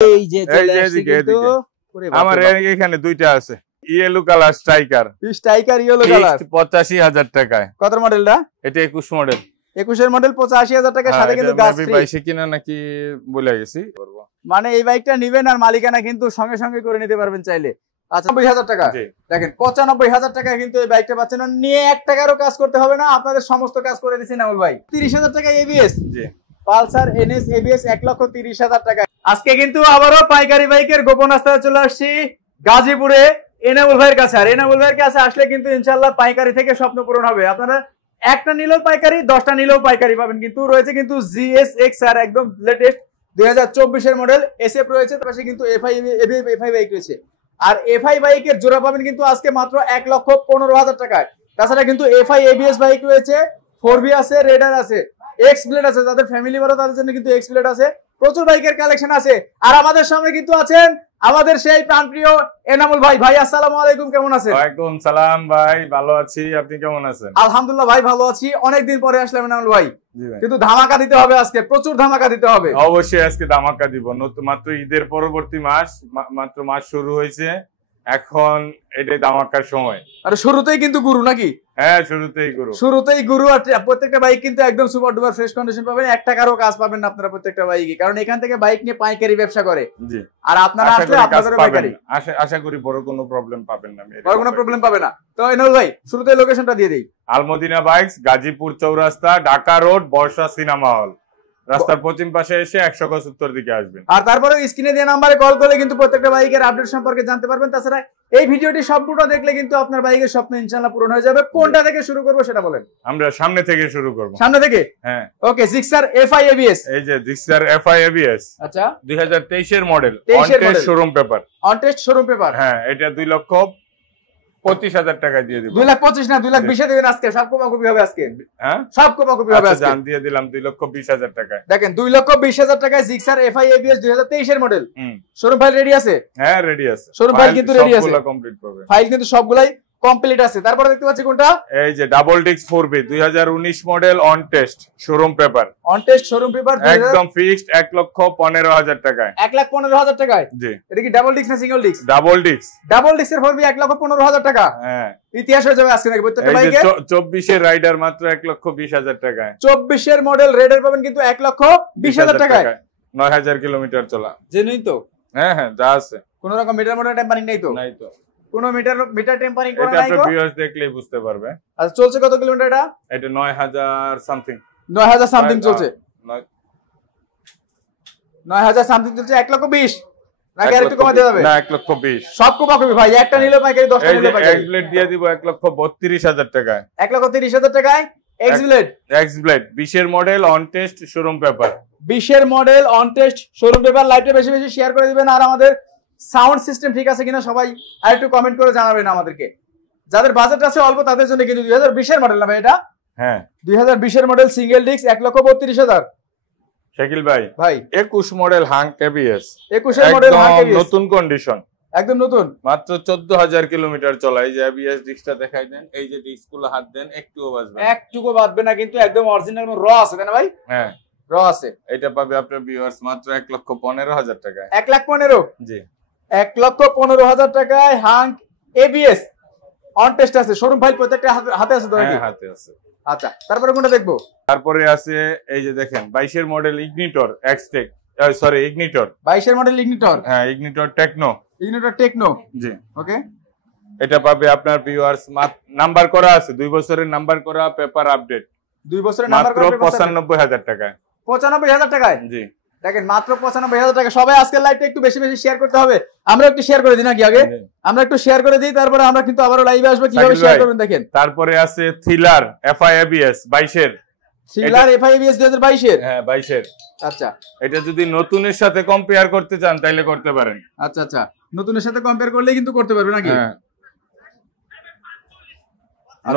এই যে চলে আসছে কিন্তু আমার এখানে দুইটা আছে yellow colour striker yellow colour ৮৫,০০০ টাকায়। কত মডেলটা? এটা ২১ মডেল। ২১ এর মডেল ৮৫,০০০ টাকার সাথে কিন্তু গাছ ফ্রি। ২২ কিনা নাকি বলে গেছি। মানে এই বাইকটা নেবেন আর মালিকানা কিন্তু সঙ্গে সঙ্গে করে নিতে পারবেন চাইলে। আচ্ছা ৯০,০০০ টাকা দেখেন ৯৫,০০০ টাকায় কিন্তু এই বাইকটা পাচ্ছেন, নিয়ে ১ টাকারও কাজ করতে হবে না, আপনাদের সমস্ত কাজ করে দিচ্ছি নামুল ভাই। ৩০,০০০ টাকা এবিএস পালসার এনএস এবিএস ১,৩০,০০০ টাকা। আজকে কিন্তু আবারও পাইকারি বাইকের গোপন রাস্তায় চলে আসছি গাজীপুরে এনামুল ভাইয়ের কাছে। আর এনামুল ভাইয়ের কাছে আসলে কিন্তু ইনশাআল্লাহ পাইকারি থেকে স্বপ্ন পূরণ হবে। আপনারা একটা নিলেও পাইকারি, 10টা নিলেও পাইকারি পাবেন। কিন্তু রয়েছে কিন্তু জিএসএক্স আর একদম লেটেস্ট ২০২৪ এর মডেল এসএফ রয়েছে, তার পাশে কিন্তু এফআই বাইক রয়েছে। আর এফআই বাইকের জোড়া পাবেন কিন্তু আজকে মাত্র ১,১৫,০০০ টাকায়। তাছাড়া কিন্তু এফআই এবিএস বাইক রয়েছে, 4বি আছে, রেডার আছে, এক্স ব্লেড আছে, যাদের ফ্যামিলি বড় তাদের জন্য কিন্তু এক্স ব্লেড আছে, প্রচুর বাইকের কালেকশন আছে। আর আমাদের সামনে কিন্তু আছেন আমাদের সেই প্রাণপ্রিয় এনামুল ভাই। ভাই আসসালামু আলাইকুম, কেমন আছেন? ওয়ালাইকুম সালাম ভাই, ভালো আছি, আপনি কেমন আছেন? আলহামদুলিল্লাহ ভাই ভালো আছি, অনেকদিন পরে আসলাম এনামুল ভাই। কিন্তু ধামাকা দিতে হবে আজকে, প্রচুর ধামাকা দিতে হবে। অবশ্যই আজকে ধামাকা দিব। মাত্র ঈদের পরবর্তী মাত্র মাস শুরু হয়েছে, এখন এটাই ধামাকার সময়। আরে শুরুতেই কিন্তু গুরু নাকি? হ্যাঁ শুরুতেই গুরু। আর প্রত্যেকটা বাইক কিন্তু একদম সুপার ডুপার ফ্রেশ কন্ডিশন পাবেন, ১ টাকারও কাজ পাবেন না আপনারা প্রত্যেকটা বাইকে, কারণ এখান থেকে বাইক নিয়ে পাইকারি ব্যবসা করে। জি, আর আপনারা আসলে আপনাদেরও পাইকারি। আশা করি বড় কোনো প্রবলেম পাবেন না। বড় কোনো প্রবলেম পাবে না। তো এনামুল ভাই শুরুতে লোকেশনটা দিয়ে দেই। আলমদিনা বাইকস, গাজীপুর চৌরাস্তা, ঢাকা রোড, বর্ষা সিনেমা হল, রাস্তার পশ্চিম পাশে এসে ১৭৫ দিকে আসবেন। আর তারপরে স্ক্রিনে দেওয়া নাম্বারে কল করলে কিন্তু প্রত্যেকটা বাইকের আপডেট সম্পর্কে জানতে পারবেন। তাছাড়া এই ভিডিওটি সম্পূর্ণ দেখলে কিন্তু আপনার বাইকের স্বপ্ন ইনশাআল্লাহ পূরণ হয়ে যাবে। কোনটা থেকে শুরু করব সেটা বলেন। আমরা সামনে থেকে শুরু করব। সামনে থেকে? হ্যাঁ ওকে, জিক্সার এফআই এবিএস। এই যে জিক্সার এফআই এবিএস। আচ্ছা ২০২৩ এর model, on test showroom paper. On test showroom paper. হ্যাঁ, এটা ২,২৫,০০০ টাকা দিয়ে দিব। ২,২৫ না ২,২০ দেবেন আজকে, সব কোপাকুপি হবে আজকে। হ্যাঁ সব কোপাকুপি হবে আজকে। জান দিয়ে দিলাম ২,২০,০০০ টাকায়। দেখেন ২,২০,০০০ টাকায় জিক্সার এফআই এবিএস ২০২৩ এর মডেল। শোরুম ফাইল রেডি আছে? হ্যাঁ রেডি আছে, শোরুম ফাইল কিন্তু রেডি আছে, সবগুলো কমপ্লিট পাবে। ফাইল কিন্তু সবগুলাই কমপ্লিট আছে। তারপরে দেখতে পাচ্ছি কোনটা? এই যে ডাবল ডিস্ক 4বি ২০১৯ model, on test showroom paper. On test showroom paper একদম ফিক্সড ১,১৫,০০০ টাকায়। ১,১৫,০০০ টাকায়? জি। এটা কি ডাবল ডিস্ক না single disc? Double disc. Double ডিস্কের 4বি ১,১৫,০০০ টাকা। হ্যাঁ, ইতিহাস হয়ে যাবে আজকে নাকি প্রত্যেকটা বাইকে। ২৪ এর রাইডার মাত্র ১,২০,০০০ টাকায়। ২৪ এর মডেল রেডার পাবেন কিন্তু ১,২০,০০০ টাকায়। ৯,০০০ কিলোমিটার চলা। জেনুইন তো? হ্যাঁ হ্যাঁ, যা আছে। কোন রকম মিটার টেম্পারিং নাই তো? নাই তো। কোনো মিটার টেম্পারিং করা নাই এটা আপনারা ভিউয়ার্স দেখলেই বুঝতে পারবে। আচ্ছা চলছে কত কিলোমিটার এটা? এটা ৯,০০০ সামথিং। ৯,০০০ সামথিং চলছে। ৯,০০০ সামথিং চলছে। ১,২০,০০০ নাকি আর একটু কমা দেওয়া যাবে? না ১,২০,০০০ সব কমাকমি ভাই, একটা নিলে পাইকারি, 10টা নিলে পাইকারি। এক্স ব্লেড দিয়ে দিব ১,৩২,০০০ টাকায়। ১,৩০,০০০ টাকায় এক্স ব্লেড ২০ এর model, on test showroom paper. ২০ এর model, on test showroom paper. লাইভটা বেশি বেশি শেয়ার করে দিবেন। আর আমাদের সাউন্ড সিস্টেম ঠিক আছে কিনা সবাই আরেকটু কমেন্ট করে জানাবেন আমাদেরকে। যাদের বাজেট আছে অল্প তাদের জন্য কিন্তু ২০২০ এর মডেল না ভাই এটা? হ্যাঁ ২০২০ এর মডেল, সিঙ্গেল ডিস্ক, ১,৩২,০০০। শাকিল ভাই ২১ মডেল হাং এবিএস। ২১ এর মডেল হাং এবিএস, নতুন কন্ডিশন, একদম নতুন, মাত্র ১৪,০০০ কিলোমিটার চলা। এই যে এবিএস ডিস্কটা দেখাই দেন, এই যে ডিস্কগুলো হাত দেন, একটুও বাজবে না কিন্তু একদম অরিজিনাল র আছে তাই না ভাই? হ্যাঁ র আছে। এটা পাবে আপনার ভিউয়ার্স মাত্র ১,১৫,০০০ টাকায়। ১,১৫,০০০? জি, ১,১৫,০০০ টাকায় হাং এবিএস অন টেস্ট আছে। শোরুম ফাইল প্রত্যেকটা হাতে আছে তো নাকি? হ্যাঁ হাতে আছে। আচ্ছা তারপরে কোনটা দেখবো? তারপরে আছে এই যে দেখেন ২২ এর model ignitor Xtec, sorry ignitor ২২ এর মডেল ইগনিটর। হ্যাঁ ইগনিটর টেকনো। জি ওকে। এটা পাবে আপনার ভিউয়ার্স নাম্বার করা আছে, 2 বছরের নাম্বার করা, পেপার আপডেট। 2 বছরের নাম্বার করা, মাত্র ৯৫,০০০ টাকায়। ৯৫,০০০ টাকায়? জি দেখেন মাত্র ৯৫,০০০ টাকা। সবাই আজকের লাইভটা একটু বেশি বেশি শেয়ার করতে হবে। আমরা একটু শেয়ার করে দিই নাকি আগে? আমরা একটু শেয়ার করে দিই, তারপরে আমরা কিন্তু আবারো লাইভে আসবো। কিভাবে শেয়ার করবেন দেখেন। তারপরে আছে থ্রিলার এফআই এবিএস ২২ এর। থ্রিলার এফআই এবিএস ২০২২ এর? হ্যাঁ ২২ এর। আচ্ছা এটা যদি নতুনের সাথে কম্পেয়ার করতে চান তাহলে করতে পারেন। আচ্ছা আচ্ছা, নতুনের সাথে কম্পেয়ার করলে কিন্তু করতে পারবে নাকি? হ্যাঁ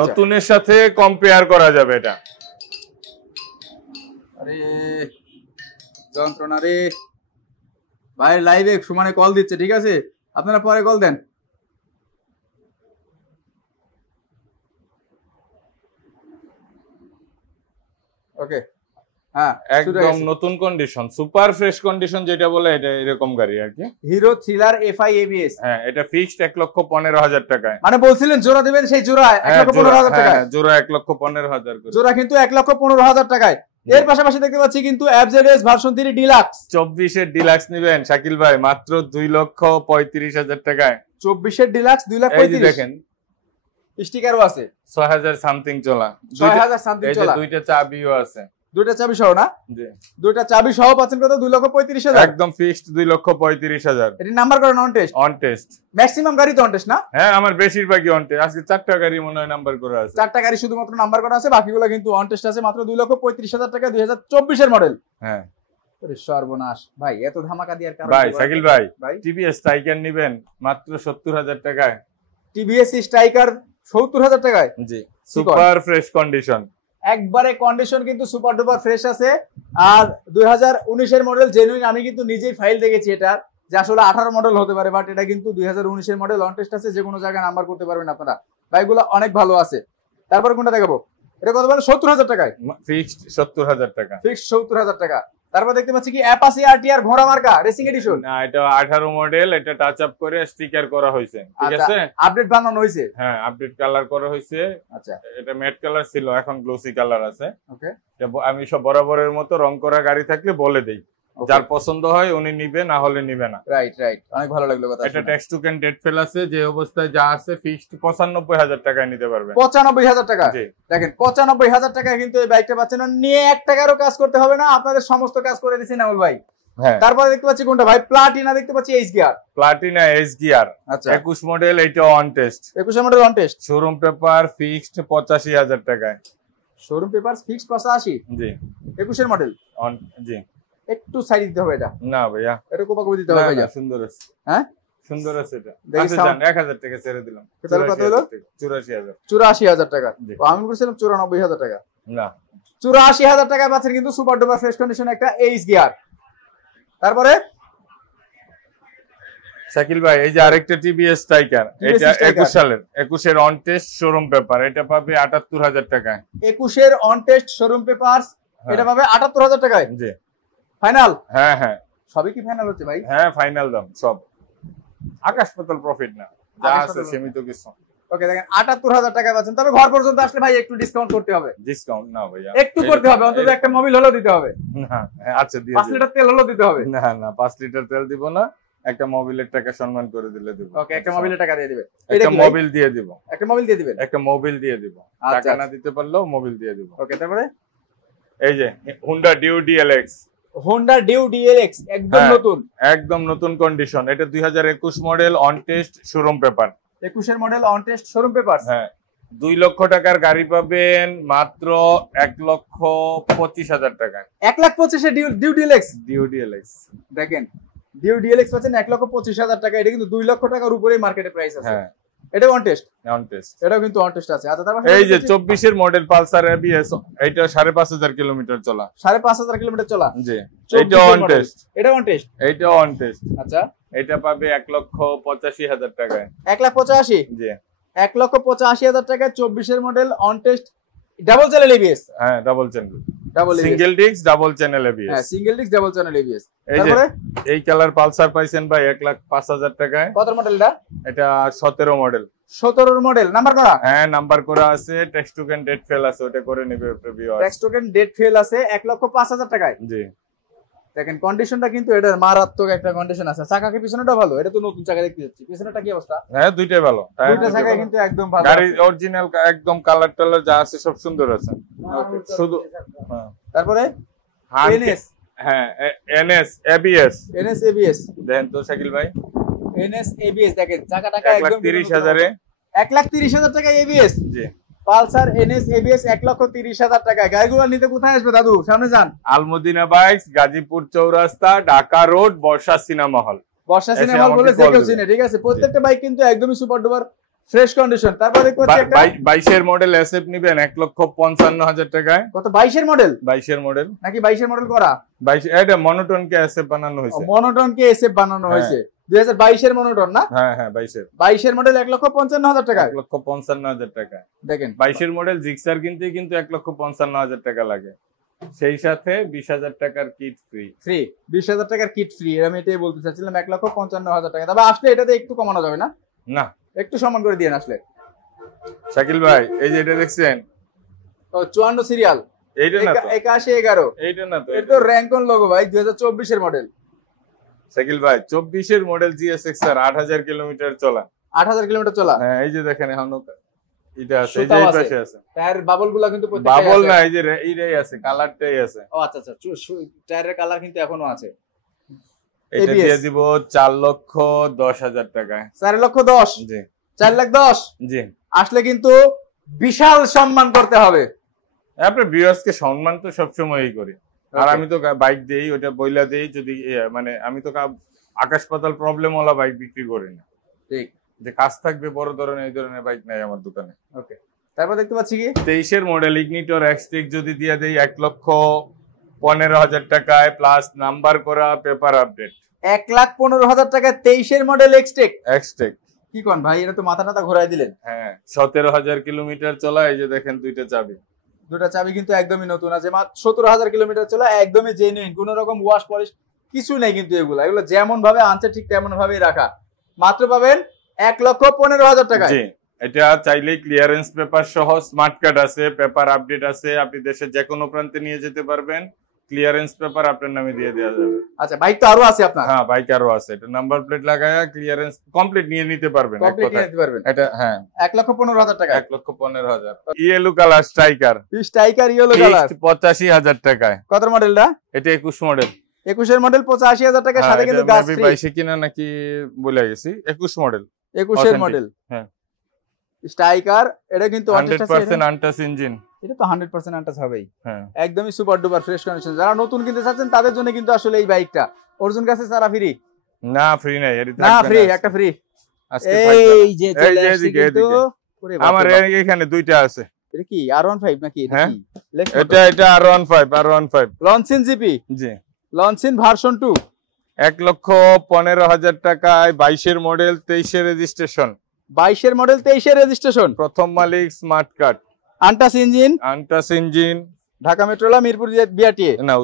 নতুনের সাথে কম্পেয়ার করা যাবে এটা। আরে যন্ত্রণা রে ভাই, লাইভে সুমানে কল দিচ্ছে, ঠিক আছে আপনারা পরে কল দেন। ওকে হ্যাঁ একদম নতুন কন্ডিশন, সুপার ফ্রেশ কন্ডিশন যেটা বলে, এটা এরকম গাড়ি আর কি। Hero thriller FI ABS. হ্যাঁ, এটা ফিক্সড 1,15,000 টাকায়। মানে বলছিলেন জোড়া দিবেন, সেই জোড়া 1,15,000 টাকায়। জোড়া 1,15,000 করে, জোড়া কিন্তু 1,15,000 টাকায়। এর পাশাপাশি দেখতে পাচ্ছি কিন্তু এফজেডএস ভার্সন 3 ডিলাক্স। 24 এর ডিলাক্স নিবেন শাকিল ভাই মাত্র 2,35,000 টাকায়। 24 এর ডিলাক্স 2,35,000। দেখেন স্টিকারও আছে, 6,000 সামথিং চলা, 6,000 সামথিং চলা। দুইটা চাবিও আছে, দুইটা চাবি সহ না? জি, দুইটা চাবি সহ পাচ্ছেন কত? 2,35,000 একদম ফিক্সড 2,35,000। এটি নাম্বার করা on test? On test. Maximum গাড়ি তো অন টেস্ট না? হ্যাঁ, আমার বেশিরভাগই অন টেস্ট। আজকে 4টা গাড়ি মনে হয় নাম্বার করা আছে। 4টা গাড়ি শুধুমাত্র নাম্বার করা আছে, বাকিগুলো কিন্তু অন টেস্ট আছে। মাত্র 2,35,000 টাকা, 2024 এর মডেল। হ্যাঁ, আরে সর্বনাশ ভাই, এত ধামাকা দেওয়ার কারণ ভাই শাকিল ভাই ভাই টিভিএস স্ট্রাইকার নিবেন মাত্র 70,000 টাকায়। টিভিএস স্ট্রাইকার 70,000 টাকায়? জি, সুপার ফ্রেশ কন্ডিশন, একবারে কন্ডিশন কিন্তু সুপার ডুপার ফ্রেশ আছে। আর 2019 এর মডেল জেনুইন। আমি কিন্তু নিজেই ফাইল দেখেছি এটা, যে আসলে 18 মডেল হতে পারে, বাট এটা কিন্তু 2019 এর মডেল, অন টেস্ট আছে। যে কোনো জায়গায় নাম্বার করতে পারবেন আপনারা, বাইকগুলো অনেক ভালো আছে। তারপরে কোনটা দেখাবো? এটা কত বলে? 70,000 টাকায় ফিক্সড 70,000 টাকা, ফিক্সড 70,000 টাকা। তারপর দেখতে পাচ্ছি কি অ্যাপাচি আরটিআর ঘোড়া মার্কা রেসিং এডিশন। না, এটা 18 মডেল, এটা টাচ আপ করে স্টিকার করা হয়েছে, ঠিক আছে? আপডেট বানানো হয়েছে? হ্যাঁ, আপডেট কালার করা হয়েছে। আচ্ছা, এটা ম্যাট কালার ছিল, এখন গ্লোসি কালার আছে। ওকে, আমি সব বরাবরের মতো রং করা গাড়ি থাকলে বলে দেই, যার পছন্দ হয় উনি নিবে, না হলে নিবে না। রাইট রাইট, অনেক ভালো লাগলো কথা। এটা ট্যাক্স টুকেন ডেট ফেল আছে, যে অবস্থায় যা আছে ফিক্সড 95,000 টাকায় নিতে পারবেন। 95,000 টাকা? জি, দেখেন 95,000 টাকায় কিন্তু এই বাইকটা পাচ্ছেন। নিয়ে 1 টাকারও কাজ করতে হবে না, আপনাদের সমস্ত কাজ করে দিচ্ছি নামুল ভাই। হ্যাঁ, তারপরে দেখতে পাচ্ছি কোনটা ভাই? প্লাটিনা দেখতে পাচ্ছি, H gear. Platina H gear. আচ্ছা, 21 মডেল, এটা on test. 21 model on test. Showroom paper fixed 85,000 টাকায়। Showroom paper fixed 85? জি, 21 এর মডেল। অন, জি। একটু সাইড দিতে হবে এটা? না ভাইয়া, এটা কোপা কোপি দিতে হবে ভাইয়া? সুন্দর আছে। হ্যাঁ, সুন্দর আছে এটা। দেখি আচ্ছা sound- জান, 1,000 টাকা ছেড়ে দিলাম। তাহলে কত হলো? 84,000। 84,000 টাকা। জি। আমি বলছিলাম 94,000 টাকা। না, 84,000 টাকায় পাচ্ছেন কিন্তু সুপার ডুপার ফ্রেশ কন্ডিশন একটা এইচ গিয়ার। তারপরে শাকিল ভাই, এই যে আরেকটা টিভিএস স্ট্রাইকার, এটা Striker। 21 সালের, 21 এর অন টেস্ট শোরুম পেপার, এটা পাবে 78,000 টাকায়। 21 এর অন টেস্ট শোরুম পেপারস, এটা পাবে 78,000 টাকায়। জি, ফাইনাল? হ্যাঁ হ্যাঁ সবই কি ফাইনাল হচ্ছে ভাই? হ্যাঁ, ফাইনাল দাম সব। আকাশ পাতাল প্রফিট না, যা আকাশ আছে পাতাল সীমিত কিছু। ওকে, দেখেন 78,000 টাকায় পাচ্ছেন। তবে ঘর পর্যন্ত আসলে ভাই একটু ডিসকাউন্ট করতে হবে, ডিসকাউন্ট না ভাইয়া, একটু করতে হবে। অন্তত একটা মোবিল হলো দিতে হবে, না, আচ্ছা দিয়ে 5 দিবো। লিটার তেল হলো দিতে হবে। না না, 5 লিটার তেল দিব না, একটা মোবিলের টাকা সম্মান করে দিলে দিব। ওকে, একটা মোবিলের টাকা দিয়ে দিবে। এটা একটা কি ভাই? মোবিল দিয়ে দিব, একটা মোবিল দিয়ে দিবেন? একটা মোবিল দিয়ে দিব। আচ্ছা, টাকা না দিতে পারলেও মোবিল দিয়ে দিব। ওকে, তারপরে এই যে Honda Dio DLX, Honda Dio DLX একদম হ্যাঁ। নতুন, একদম নতুন কন্ডিশন। এটা 2021 model, on test showroom paper. 21 এর model, on test showroom papers. হ্যাঁ, 2 লক্ষ টাকার গাড়ি পাবেন মাত্র 1,25,000 টাকায়। 1,25,000 এ ডিউ ডিএলএক্স। ডিউ ডিএলএক্স, দেখেন ডিউ ডিএলএক্স পাচ্ছেন 1,25,000 টাকা। এটা কিন্তু 2 লক্ষ টাকার উপরেই মার্কেটে প্রাইস আছে। হ্যাঁ, এটা অন টেস্ট, অন টেস্ট। এটাও কিন্তু অন টেস্ট আছে। আচ্ছা, তারপর এই যে 24 এর মডেল পালসার এবিএস, এটা 5,500 কিলোমিটার চলা। 5,500 কিলোমিটার চলা। জি, 24 এটা অন model। টেস্ট, এটা অন টেস্ট। এটা অন টেস্ট। আচ্ছা, এটা পাবে 1,85,000 টাকায়। 1,85,000? জি, 1,85,000 টাকায় 24 এর model, on test, double channel ABS. হ্যাঁ, double channel, double single disc double channel ABS. হ্যাঁ, single disc double channel ABS. এই যে তারপরে এই কালার পালসার পাইছেন ভাই 1,05,000 টাকায়। কত মডেল এটা? এটা 17 মডেল। 17 এর মডেল, নাম্বার করা? হ্যাঁ, নাম্বার করা আছে, টেক্সট টোকেন ডেট ফেল আছে, ওটা করে নেবে viewer. Tax token date fail আছে 1,05,000 টাকায়। জি, দেখেন কন্ডিশনটা কিন্তু এটার মারাত্মক একটা কন্ডিশন আছে। চাকা কি পিছনেটা ভালো? এটা তো নতুন চাকা দেখতে যাচ্ছি, পিছনেটা কি অবস্থা? হ্যাঁ, দুইটাই ভালো, টায়ার দুইটা চাকা কিন্তু একদম ভালো গাড়ি আছে। অরিজিনাল, একদম কালার টালার যা আছে সব সুন্দর আছে। শুধু হ্যাঁ, তারপরে হান- এনএস, হ্যাঁ, এনএস এবিএস এনএস এবিএস, দেখেন তো শাকিল ভাই, এনএস এবিএস। দেখেন চাকা টাকা একদম 1,30,000 এ। 1,30,000 টাকা এবিএস। জি, পালসার এনএস এবিএস 1,30,000 টাকায়। গাড়িগুলো নিতে কোথায় আসবে দাদু? সামনে যান। আলমদিনা বাইকস, গাজীপুর চৌরাস্তা, ঢাকা রোড, বর্ষা সিনেমা হল। বর্ষা এসে সিনেমা হল বলে আমাকে যে call কেউ দিবেন। চিনে, ঠিক আছে? প্রত্যেকটা বাইক কিন্তু একদমই সুপার ডুপার ফ্রেশ কন্ডিশন। তারপর দেখতে পাচ্ছি একটা 22 এর মডেল এসএফ নিবেন 1,55,000 টাকায়। কত? 22 এর মডেল 22 এর মডেল, নাকি 22 এর মডেল করা? 22 এটা মনোটন কে এসএফ বানানো হয়েছে। মনোটন কে এসএফ বানানো হ্যাঁ। হয়েছে 2022 এর মনোটন না? হ্যাঁ হ্যাঁ, 22 এর 22 এর মডেল 1,55,000 টাকায়। 1,55,000 টাকা। দেখেন 22 এর মডেল জিক্সার কিনতে কিন্তু 1,55,000 টাকা লাগে। সেই সাথে 20,000 টাকার কিট ফ্রি। ফ্রি 20,000 টাকার কিট ফ্রি, আমি এটাই বলতে চাচ্ছিলাম। 1,55,000 টাকা। তবে আসলে এটাতে একটু কমানো যাবে না? না, একটু সম্মান করে দিয়ে আসলে। শাকিল ভাই এই যে এটা দেখছেন, ও 54 সিরিয়াল, এইটা না তো, 8111, এইটা না তো, এটা তো র‍্যাঙ্কন লোগো ভাই, 2024 এর মডেল। শাকিল ভাই 24 এর মডেল GSX আর 8000 কিলোমিটার চলা। 8000 কিলোমিটার চলা। হ্যাঁ এই যে দেখেন এখন এটা আছে, এই যে এই পাশে আছে। টায়ার বাবলগুলো কিন্তু প্রত্যেকটা বাবল না, এই যে এইটাই আছে, কালারটাই আছে। ও আচ্ছা আচ্ছা, টায়ারের কালার কিন্তু এখনো আছে। এটা দিয়ে দিব 4,10,000 টাকায়। 4,10,000? জি 4,10,000? জি। আসলে কিন্তু বিশাল সম্মান করতে হবে। আপনার ভিউয়ার্সকে সম্মান তো সবসময়ই করি। আর আমি তো বাইক দেই, ওটা বইলা দেই, যদি মানে আমি তো আকাশ পাতাল প্রবলেম ওলা বাইক বিক্রি করি না। ঠিক, যে কাজ থাকবে বড় ধরনের এই ধরনের বাইক নাই আমার দোকানে। ওকে, তারপর দেখতে পাচ্ছি কি 23 এর মডেল ইগনিটর এক্সটেক যদি দিয়ে দেই 1,15,000 টাকায়, প্লাস নাম্বার করা, পেপার আপডেট। 1,15,000 টাকায় 23 এর মডেল এক্সটেক। এক্সটেক কি কোন ভাই, এটা তো মাথা টাথা ঘোরাই দিলেন। হ্যাঁ 17,000 কিলোমিটার চলা, এই যে দেখেন দুইটা চাবি। দুটা চাবি কিন্তু একদমই নতুন আছে, মাত্র 17,000 কিলোমিটার চলা, একদমই জেনুইন, কোনো রকম ওয়াশ পলিশ কিছু নেই কিন্তু। এগুলো যেমন ভাবে আনছে ঠিক তেমন ভাবেই রাখা। মাত্র পাবেন 1,15,000 টাকায়। জি, এটা চাইলেই ক্লিয়ারেন্স পেপার সহ, স্মার্ট কার্ড আছে, পেপার আপডেট আছে, আপনি দেশের যে কোনো প্রান্তে নিয়ে যেতে পারবেন। ক্লিয়ারেন্স পেপার আপনার নামে দিয়ে দেওয়া যাবে। আচ্ছা, বাইক তো আরো আছে আপনার? হ্যাঁ বাইক আরো আছে, এটা নাম্বার প্লেট লাগায়া ক্লিয়ারেন্স কমপ্লিট নিয়ে নিতে পারবেন। কমপ্লিট নিয়ে নিতে পারবেন এটা। হ্যাঁ 1,15,000 টাকা। 1,15,000। Yellow colour striker. Striker yellow colour 85,000 টাকায়। কত মডেলটা? এটা 21 মডেল। 21 এর মডেল 85,000 টাকা, সাথে কিন্তু গাছ ফ্রি। 22 কিনা নাকি বলে গেছি, 21 মডেল। 21 এর মডেল। হ্যাঁ স্ট্রাইকার, এটা কিন্তু 100% আনটাচ ইঞ্জিন। এটা তো 100% আনটাচ হবেই। হ্যাঁ একদমই সুপার ডুপার ফ্রেশ কন্ডিশন। যারা নতুন কিনতে চাচ্ছেন তাদের জন্য কিন্তু আসলে এই বাইকটা অর্জুন কাছে সারা ফ্রি না, ফ্রি নাই, এটা না, ফ্রি একটা ফ্রি আজকে এই যে চলে আসছে কিন্তু। আমার এখানে দুইটা আছে। এটা কি R15 নাকি? এটা কি এটা R15 লঞ্চিন জিপি। জি, লঞ্চিন ভার্সন 2। 1,15,000 টাকায় 22 এর মডেল, 23 এর রেজিস্ট্রেশন। 22 এর মডেল, 23 এর রেজিস্ট্রেশন। প্রথম মালিক, smart card, untouch engine. Dhaka মেট্রোলা, মিরপুর বিআরটিএ না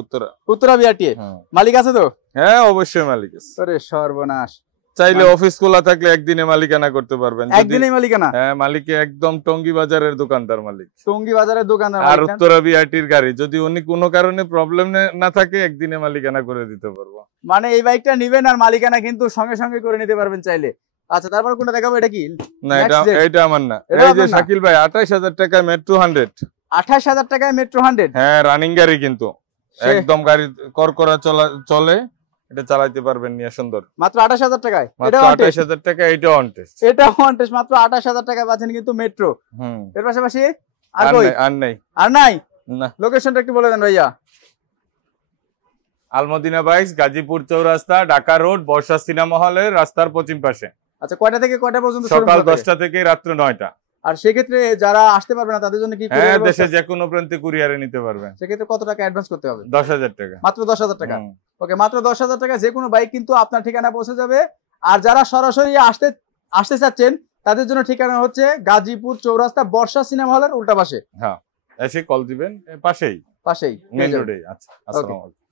উত্তরা বিআরটিএ। মালিক আছে তো? হ্যাঁ অবশ্যই মালিক আছে। আরে সর্বনাশ। চাইলে অফিস খোলা থাকলে একদিনে মালিকানা করতে পারবেন। একদিনেই মালিকানা? হ্যাঁ, মালিকে একদম টঙ্গী বাজারের দোকানদার মালিক। টঙ্গী বাজারের দোকানদার আর উত্তরা বিআরটির গাড়ি, যদি উনি কোনো কারণে প্রবলেম না থাকে একদিনে মালিকানা করে দিতে পারবো। মানে এই বাইকটা নিবেন আর মালিকানা কিন্তু সঙ্গে সঙ্গে করে নিতে পারবেন চাইলে। আচ্ছা, তারপর কোনটা দেখাবো? এটা কি? না, এটা আমার না। এই যে শাকিল ভাই 28,000 টাকায় মেট্রো 100। 28,000 টাকায় মেট্রো 100? হ্যাঁ রানিং গাড়ি, কিন্তু একদম গাড়ি করকরা চলে, এটা চালাতে পারবেন নিয়ে সুন্দর। মাত্র 28,000 টাকায়? এটা 28,000 টাকা। এটা অন টেস্ট। এটা অন টেস্ট মাত্র 28,000 টাকায় পাচ্ছেন কিন্তু মেট্রো। এর পাশাপাশি আর নাই না। লোকেশনটা একটু বলে দেন ভাইয়া। আলমদিনা বাইকস, গাজীপুর চৌরাস্তা, ঢাকা রোড, বর্ষা সিনেমা হলের রাস্তার পশ্চিম পাশে। আচ্ছা, কয়টা থেকে কয়টা পর্যন্ত? সকাল 10টা থেকে রাত্র 9টা। আর সেক্ষেত্রে যারা আসতে পারবে না তাদের জন্য কি? হ্যাঁ, দেশে যে কোনো প্রান্তে কুরিয়ারে নিতে পারবেন। সেক্ষেত্রে কত টাকা অ্যাডভান্স করতে হবে? 10,000 টাকা। মাত্র 10,000 টাকা। ওকে, মাত্র 10,000 টাকা যে কোনো বাইক কিন্তু আপনার ঠিকানা পৌঁছে যাবে। আর যারা সরাসরি আসতে চাচ্ছেন তাদের জন্য ঠিকানা হচ্ছে গাজীপুর চৌরাস্তা, বর্ষা সিনেমা হলের উল্টা পাশে। হ্যাঁ, এসে কল দিবেন, পাশেই মেইন রোডে। আচ্ছা, আসসালামু আলাইকুম।